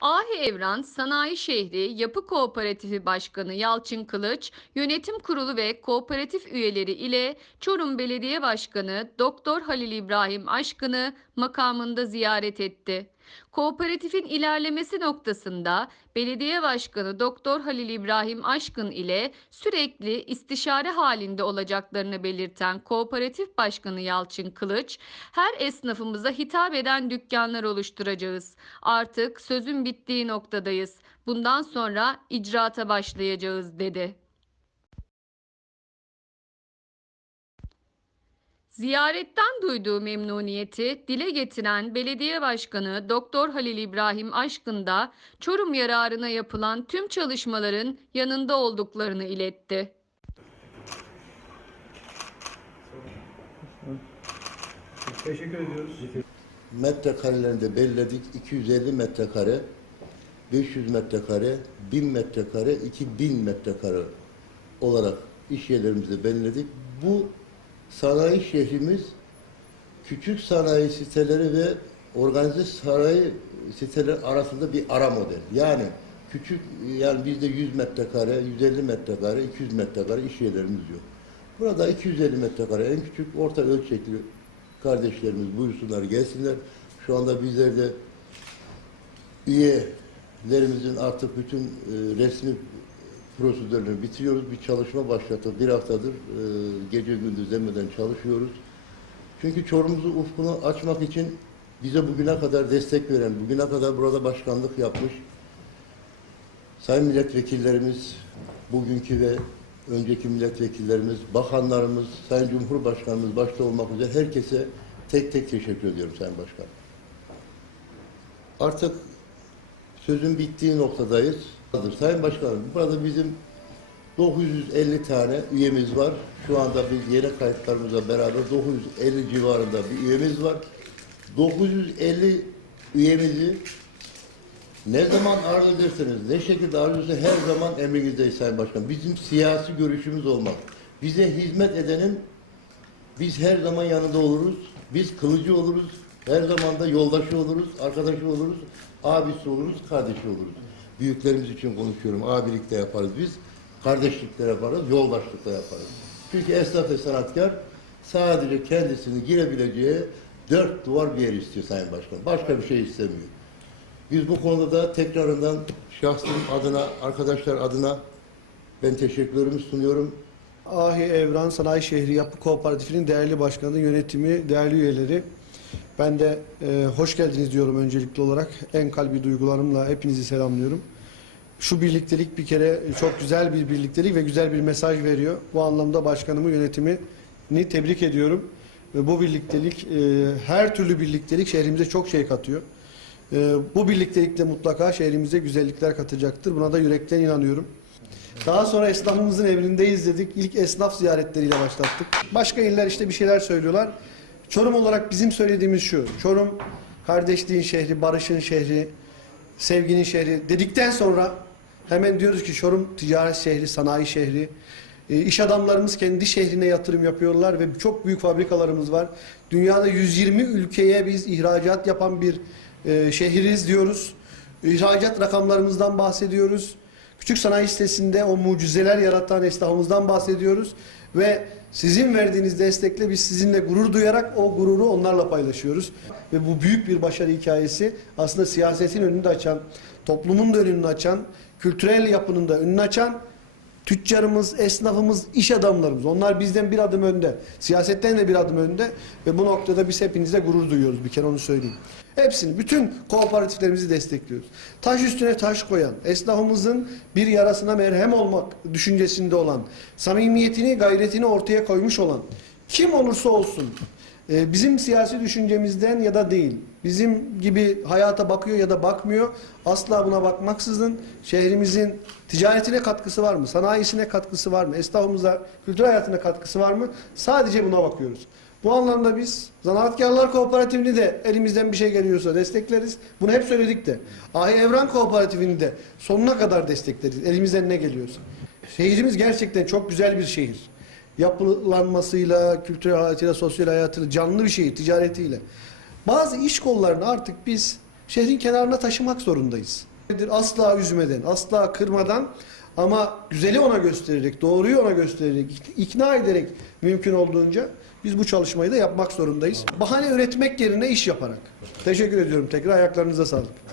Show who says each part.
Speaker 1: Ahi Evran Sanayi Şehri Yapı Kooperatifi Başkanı Yalçın Kılıç, Yönetim Kurulu ve kooperatif üyeleri ile Çorum Belediye Başkanı Doktor Halil İbrahim Aşkın'ı makamında ziyaret etti. Kooperatifin ilerlemesi noktasında Belediye Başkanı Doktor Halil İbrahim Aşkın ile sürekli istişare halinde olacaklarını belirten Kooperatif Başkanı Yalçın Kılıç, her esnafımıza hitap eden dükkanlar oluşturacağız. Artık sözün bittiği noktadayız. Bundan sonra icraata başlayacağız dedi. Ziyaretten duyduğu memnuniyeti dile getiren Belediye Başkanı Doktor Halil İbrahim Aşkın da Çorum yararına yapılan tüm çalışmaların yanında olduklarını iletti.
Speaker 2: Teşekkür ediyoruz. metrekarelerini de belirledik. 250 metrekare, 500 metrekare, 1000 metrekare, 2000 metrekare olarak iş yerlerimizi belirledik. Bu sanayi şehrimiz küçük sanayi siteleri ve organize sanayi siteleri arasında bir ara model. Yani küçük yani bizde 100 metrekare, 150 metrekare, 200 metrekare iş yerlerimiz yok. Burada 250 metrekare en küçük orta ölçekli kardeşlerimiz buyursunlar gelsinler. Şu anda bizler de üyelerimizin artık bütün e, resmi prosedürlerini bitiriyoruz. Bir çalışma başlattık. Bir haftadır e, gece gündüz demeden çalışıyoruz. Çünkü Çorum'umuzu ufkunu açmak için bize bugüne kadar destek veren, bugüne kadar burada başkanlık yapmış sayın milletvekillerimiz, bugünkü ve önceki milletvekillerimiz, bakanlarımız, sayın cumhurbaşkanımız başta olmak üzere herkese tek tek teşekkür ediyorum sayın başkan. Artık sözün bittiği noktadayız. Sayın başkanım, burada bizim 950 tane üyemiz var. Şu anda biz yeni kayıtlarımızla beraber 950 civarında bir üyemiz var. 950 üyemizi ne zaman arzu ederseniz, ne şekilde arzu ederseniz her zaman emrinizdeyiz Sayın Başkan. Bizim siyasi görüşümüz olmaz. Bize hizmet edenin biz her zaman yanında oluruz. Biz kılıcı oluruz. Her zaman da yoldaşı oluruz, arkadaşı oluruz, abisi oluruz, kardeşi oluruz. Büyüklerimiz için konuşuyorum. Abilikte yaparız biz. Kardeşlikte yaparız, yoldaşlıkta yaparız. Çünkü esnaf ve sanatkar sadece kendisini girebileceği dört duvar bir yer istiyor Sayın Başkan. Başka bir şey istemiyor. Biz bu konuda da tekrarından şahsım adına, arkadaşlar adına ben teşekkürlerimi sunuyorum.
Speaker 3: Ahi Evran Sanayi Şehri Yapı Kooperatifinin değerli başkanı, yönetimi, değerli üyeleri. Ben de e, hoş geldiniz diyorum öncelikli olarak. En kalbi duygularımla hepinizi selamlıyorum. Şu birliktelik bir kere çok güzel bir birliktelik ve güzel bir mesaj veriyor. Bu anlamda başkanımı, yönetimini tebrik ediyorum. Ve bu birliktelik, e, her türlü birliktelik şehrimize çok şey katıyor. E, bu birliktelik de mutlaka şehrimize güzellikler katacaktır. Buna da yürekten inanıyorum. Daha sonra esnafımızın evrindeyiz dedik. İlk esnaf ziyaretleriyle başlattık. Başka iller işte bir şeyler söylüyorlar. Çorum olarak bizim söylediğimiz şu. Çorum kardeşliğin şehri, barışın şehri, sevginin şehri dedikten sonra hemen diyoruz ki Çorum ticaret şehri, sanayi şehri. E, iş adamlarımız kendi şehrine yatırım yapıyorlar ve çok büyük fabrikalarımız var. Dünyada 120 ülkeye biz ihracat yapan bir e, şehiriz diyoruz. İhracat rakamlarımızdan bahsediyoruz. Küçük sanayi sitesinde o mucizeler yaratan esnafımızdan bahsediyoruz. Ve sizin verdiğiniz destekle biz sizinle gurur duyarak o gururu onlarla paylaşıyoruz. Ve bu büyük bir başarı hikayesi aslında siyasetin önünü açan, toplumun da önünü açan, kültürel yapının da önünü açan tüccarımız, esnafımız, iş adamlarımız. Onlar bizden bir adım önde. Siyasetten de bir adım önde. Ve bu noktada biz hepinize gurur duyuyoruz. Bir kere onu söyleyeyim. Hepsini, bütün kooperatiflerimizi destekliyoruz. Taş üstüne taş koyan, esnafımızın bir yarasına merhem olmak düşüncesinde olan, samimiyetini, gayretini ortaya koymuş olan, kim olursa olsun, e, bizim siyasi düşüncemizden ya da değil, bizim gibi hayata bakıyor ya da bakmıyor, asla buna bakmaksızın şehrimizin ticaretine katkısı var mı, sanayisine katkısı var mı, esnafımıza, kültür hayatına katkısı var mı? Sadece buna bakıyoruz. Bu anlamda biz Zanaatkarlar Kooperatifini de elimizden bir şey geliyorsa destekleriz. Bunu hep söyledik de. Ahi Evran Kooperatifini de sonuna kadar destekleriz. Elimizden ne geliyorsa. Şehrimiz gerçekten çok güzel bir şehir. Yapılanmasıyla, kültürel hayatıyla, sosyal hayatıyla, canlı bir şehir, ticaretiyle. Bazı iş kollarını artık biz şehrin kenarına taşımak zorundayız. Asla üzmeden, asla kırmadan ama güzeli ona göstererek, doğruyu ona göstererek, ikna ederek mümkün olduğunca biz bu çalışmayı da yapmak zorundayız. Bahane üretmek yerine iş yaparak. Teşekkür ediyorum tekrar ayaklarınıza sağlık.